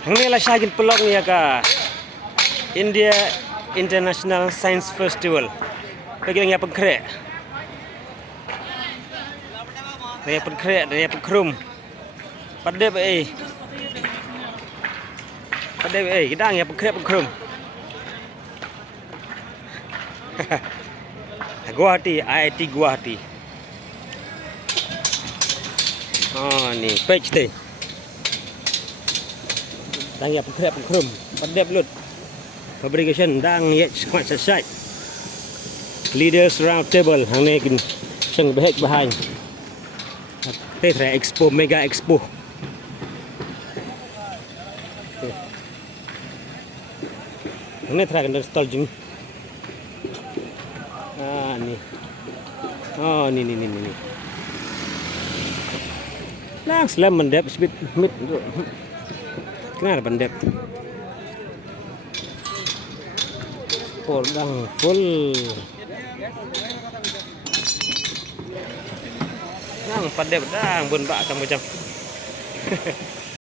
Hang ni lah syagin pelong ni ka India International Science Festival. Bagi dengan pynkhrum. Dengan pynkhrum, dengan pynkhrum. Padep Padep kita dengan pynkhrum. Guwahati, IIT-GUWAHATI. Oh ni page tu. Tanya pynkhrum. Padep lut. Fabrication dang yet quite side. Leaders round table hang ni kin seng behek behind. Pynkhreh Expo, Mega Expo. Ini terakan dari stall Jing. Ni. Oh, ni. Lang slam mendep speed mid. Kenapa mendep? Full dang full. Nang padep dang bun bak macam.